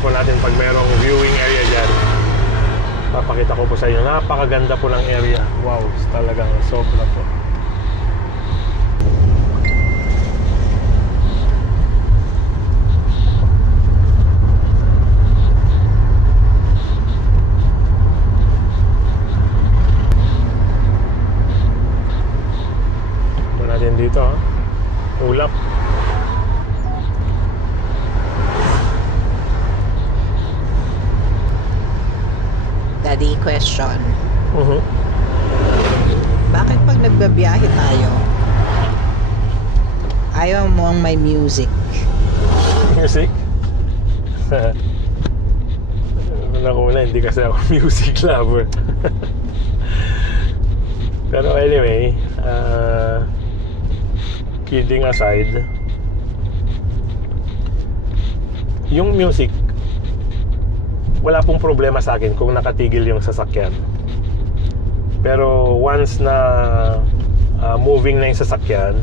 po natin pag merong viewing area dyan. Papakita ko po sa inyo. Napakaganda po ng area. Wow, talagang sobra po. Ito natin dito, ha? Ulap. Daddy, question. Uh-huh. Bakit pag nagbabiyahe tayo, ayaw mo ang may music? Music? Nakuna, hindi kasi ako music lover. Pero anyway, kidding aside, yung music, wala pong problema sa akin kung nakatigil yung sasakyan. Pero once na moving na yung sasakyan,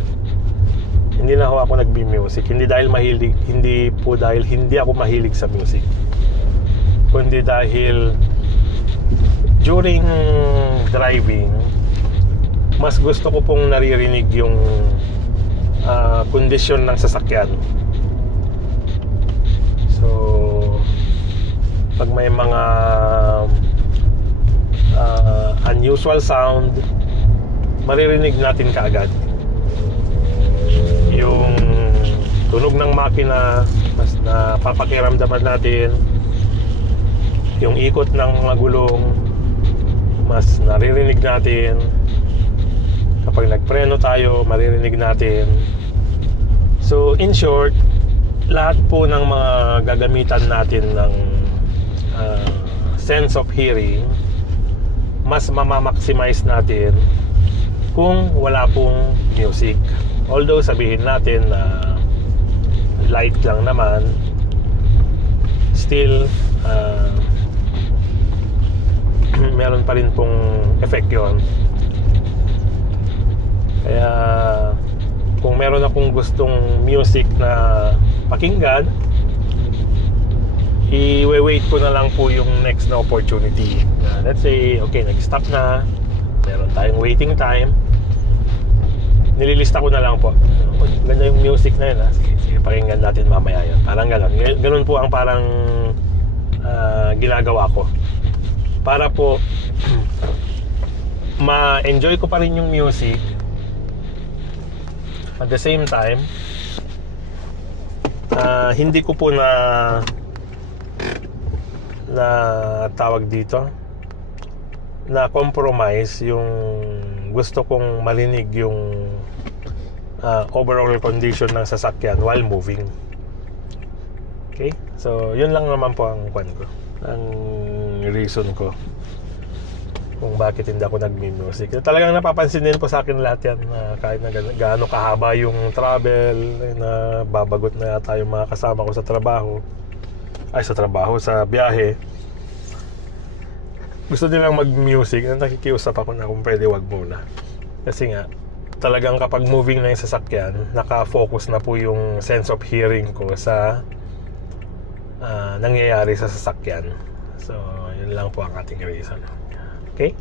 hindi na ako nagbi-music. Hindi dahil mahilig, hindi po dahil hindi ako mahilig sa music, kundi dahil during driving, mas gusto ko pong naririnig yung kondisyon ng sasakyan. So pag may mga unusual sound, maririnig natin kaagad yung tunog ng makina, mas napapakiramdaman natin yung ikot ng mga gulong, mas naririnig natin kapag nagpreno tayo, maririnig natin. So in short, lahat po ng mga gagamitan natin ng sense of hearing, mas mamamaximize natin kung wala pong music. Although sabihin natin na light lang naman, still meron pa rin pong effect yon. Kaya kung meron akong gustong music na pakinggan, i-wait ko na lang po yung next na opportunity. Let's say, okay, nag-stop na, meron tayong waiting time, nililista ko na lang po, ganda yung music na yun, sige, pakinggan natin mamaya yun. Parang ganun po ang parang ginagawa ko, para po ma-enjoy ko pa rin yung music, at the same time hindi ko po na tawag dito, na compromise yung gusto kong marinig yung overall condition ng sasakyan while moving. Okay? So yun lang naman po ang kwan ko, ang reason ko kung bakit hindi ako nagmi-music. Talagang napapansin din po sa akin lahat yan, na kahit na gaano kahaba yung travel, na babagot na yata yung mga kasama ko sa trabaho, sa biyahe, gusto nilang mag-music, na nakikiusap ako na kung pwede wag muna. Kasi nga, talagang kapag moving na yung sasakyan, naka-focus na po yung sense of hearing ko sa nangyayari sa sasakyan. So yun lang po ang ating reason. Okay?